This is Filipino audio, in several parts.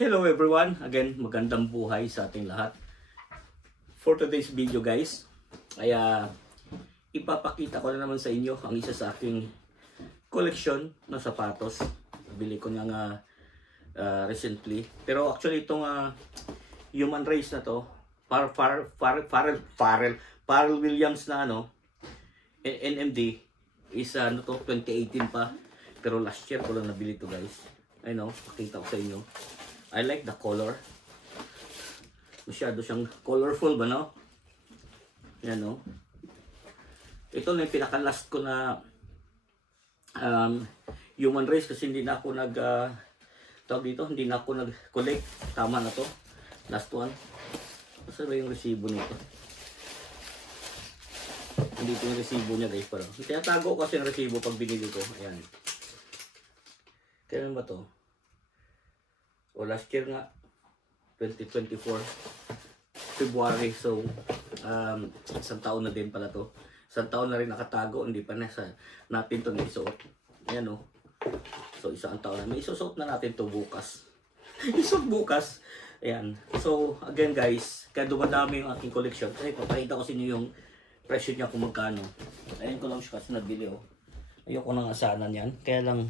Hello everyone, again magandang buhay sa ating lahat. For today's video guys, ay ipapakita ko na naman sa inyo ang isa sa aking koleksyon ng sapatos. Bili ko na nga recently. Pero actually itong Human Race na to, Pharrell Williams na NMD is 2018 pa. Pero last year ko lang nabili to guys. I know, pakita ko sa inyo. I like the color. Masyado siyang colorful ba, no? Yan, no? Ito na yung pinaka-last ko na Human Race kasi hindi na ako hindi na ako nag-collect. Tama na to. Last one. Saan ba yung resibo nito? Hindi ito yung resibo niya guys. Pero tinatago ko kasi yung resibo pag binili ko. Ayan. Kailan ba to? O last year nga, 2024, February. So, isang taon na din pala to. Isang taon na rin nakatago, hindi pa natin to naisuot. Ayan o. So, isang taon na. May isusuot na natin to bukas. Isuot bukas. Ayan. So, again guys, kaya dumadami yung aking collection. Kasi papakita ko sa inyo yung presyo niya kung magkano. Ayan ko lang siya kasi nabili o. Ayoko nang asanan yan. Kaya lang,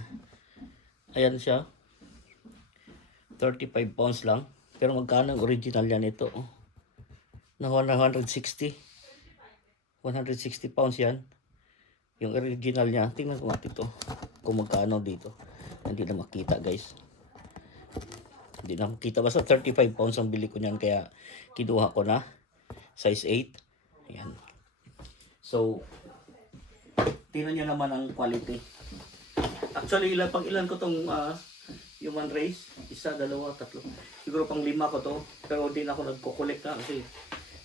ayan siya. 35 pounds lang. Pero magkano ang original yan ito? Oh. Na 160. 160 pounds yan. Yung original niya. Tingnan ko natin ito. Kung magkano dito. Hindi na makita guys. Hindi na makita. Basta 35 pounds ang bili ko niyan. Kaya kinuha ko na. Size 8. Ayan. So, tingnan nyo naman ang quality. Actually, ilan ko tong Human Race, 1, 2, 3. Siguro pang 5 ko to. Pero hindi na ako nagko-collect na kasi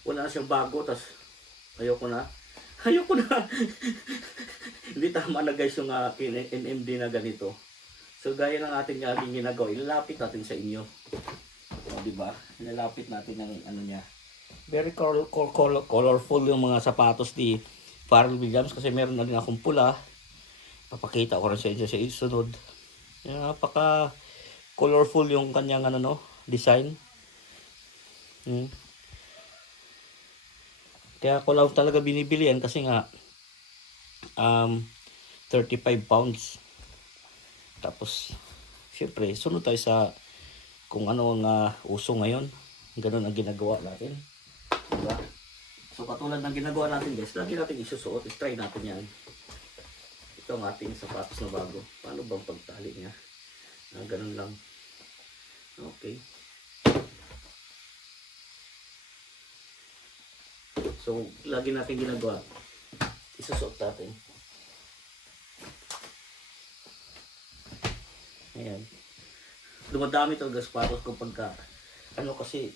wala na siyang bago. Tapos ayoko na. Hindi tama na guys yung NMD na ganito. So gaya ng ating ginagawa, ilalapit natin sa inyo. O diba? Ilalapit natin ang niya. Very colorful yung mga sapatos ni Pharrell Williams kasi meron na rin akong pula. Papakita ko rin sa inyo sa isunod. Napaka colorful yung kanyang design. Kaya ko lang talaga binibili yan kasi nga 35 pounds. Tapos syempre sunod tayo sa kung ano ang uso ngayon. Ganun ang ginagawa natin. Diba? So katulad ng ginagawa natin guys, lagi natin isusuot. I-try natin yan. Ito ang ating sapatos na bago. Paano bang pagtali niya? Ganun lang. Okay. So, lagi natin ginagawa. Isusuot natin. Ayan. Dumadami talaga sapatos ko pagka kasi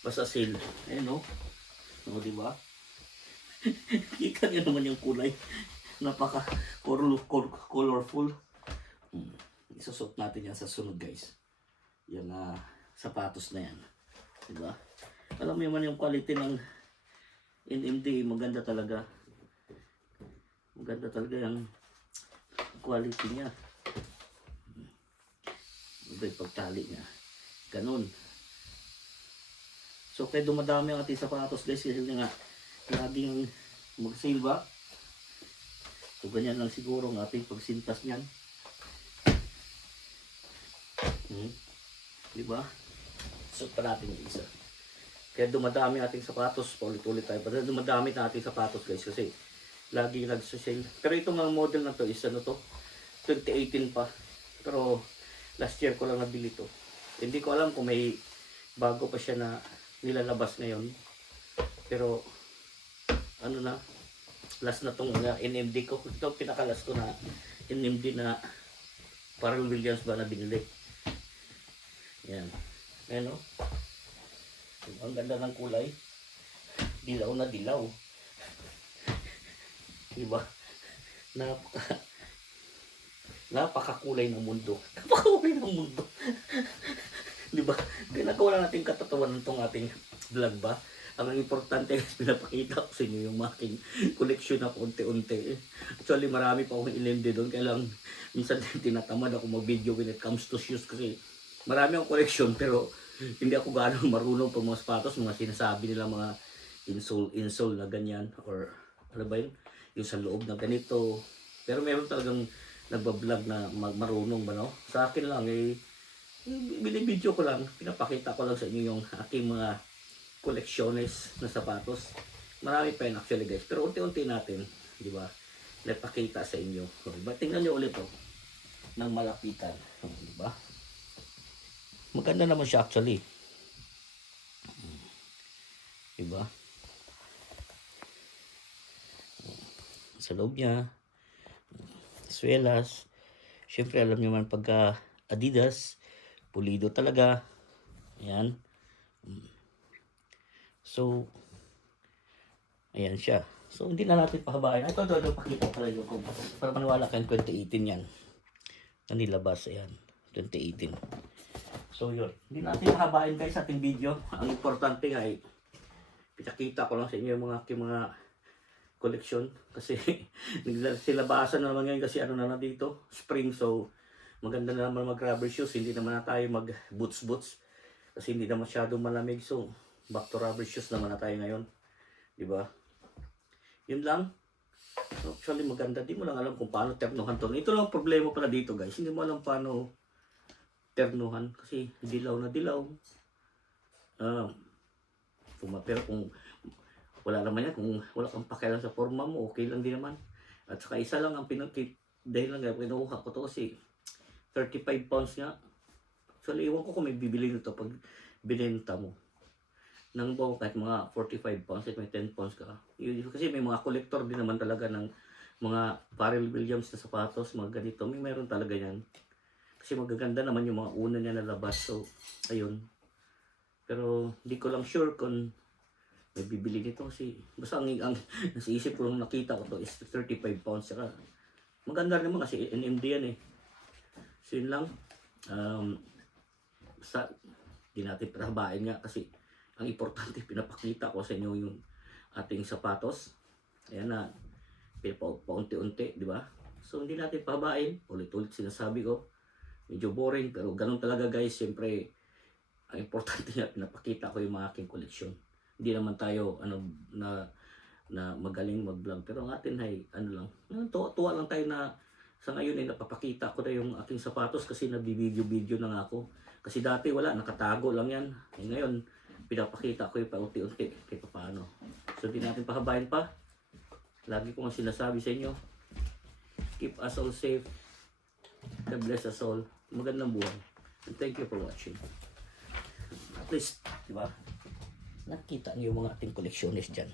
basta sale. Ayan o. O, diba? Kita niyo naman yung kulay. Napaka colorful. Isusot natin yan sa sunod guys. Yung sapatos na yan. Diba? Alam mo naman yung quality ng NMD. Maganda talaga. Maganda talaga yung quality niya. Ito yung pagtali niya. Ganun. So kaya dumadami ang ating sapatos guys. Kasi nga laging mag-sale ba? So ganyan lang siguro ang ating pagsintas niyan. Diba? Suot pa natin yung isa. Kaya dumadami ating sapatos. Paulit-ulit tayo. Pero dumadami na ating sapatos guys. Kasi lagi nag-sale. Pero itong mga model na to is 2018 pa. Pero last year ko lang nabili to. Hindi ko alam kung may bago pa siya na nilalabas ngayon. Pero last na tong NMD ko. Ito pinaka-last ko na NMD na Pharrell Williams ba na binili. Yan. Ayan o. Ang ganda ng kulay. Dilaw na dilaw. Diba? Napakakulay ng mundo. Napakakulay ng mundo. Diba? Ginagawa lang natin katatawanan itong ating vlog ba? Ang importante is pinapakita ko sa inyo yung aking collection na unti-unti. Actually marami pa akong ilende doon. Kaya lang minsan tinatamad ako mag-video when it comes to shoes kasi Marami akong collection pero hindi ako gaano marunong pag mga sapatos, mga sinasabi nila mga insole na ganyan or ano ba yun, yung sa loob na ganito. Pero meron talagang nagbablog na marunong ba, no? Sa akin lang eh, binibidyo ko lang, pinapakita ko lang sa inyo yung aking mga collectiones na sapatos. Marami pa yun actually guys, pero unti-unti natin, di ba? Napakita sa inyo. Diba? Tingnan nyo ulit oh, ng malapitan. Di ba? Maganda naman siya actually. Di ba? Sa loob niya, swelas. Siyempre alam niyo man pagka Adidas, pulido talaga. Ayan. So, ayan siya. So, hindi na natin pahabain. Ito, pakita ko talaga kung para maniwala kayong 2018 yan. Na nilabas, ayan. 2018. So, yun. Hindi natin pahabain guys sa ating video. Ang importante nga ay pinakita ko lang sa inyo yung mga collection. Kasi, silabasan na naman ngayon kasi ano na dito, spring. So, maganda na naman mag-rubber shoes. Hindi naman na tayo mag-boots. Kasi hindi na masyadong malamig. So, back to rubber shoes naman na tayo ngayon. Diba? Yun lang. So, actually maganda. Di mo lang alam kung paano ternuhan to. Ito lang ang problema pala dito guys. Hindi mo alam paano ternuhan. Kasi dilaw na dilaw. Pero kung wala naman yan. Kung wala kang pakialam sa forma mo, okay lang din naman. At saka isa lang ang dahil lang pinuha ko to kasi 35 pounds nga. Actually, iwan ko kung may bibili nito pag binenta mo. Nang buo kahit mga 45 pounds at may 10 pounds ka. Kasi may mga collector din naman talaga ng mga Pharrell Williams na sapatos, mga ganito. Meron talaga yan. Kasi magaganda naman yung mga una niya na labas. So, ayun. Pero hindi ko lang sure kung may bibili nito kasi basta ang nasa isip ko nung nakita ko to is 35 pounds. Saka maganda naman kasi NMD yan eh. So yun lang. Basta hindi natin pinahabain nga kasi ang importante, pinapakita ko sa inyo yung ating sapatos. Ayan na, paunti-unti, di ba? So, hindi natin pahabain. Ulit-ulit sinasabi ko. Medyo boring, pero ganun talaga guys. Siyempre, ang importante na pinapakita ko yung mga aking koleksyon. Hindi naman tayo, na magaling mag-vlog. Pero ang atin ay, lang, tuwa lang tayo na sa ngayon ay napapakita ko na yung aking sapatos kasi nabibideo-video na nga ako. Kasi dati wala, nakatago lang yan. Ngayon, pinapakita ko yung paunti-unti kahit paano. So, di natin pahabayan pa. Lagi ko nga sinasabi sa inyo, keep us all safe. God bless us all. Magandang buhay. And thank you for watching. At least, di ba? Nakita niyo yung mga ating collectionist dyan.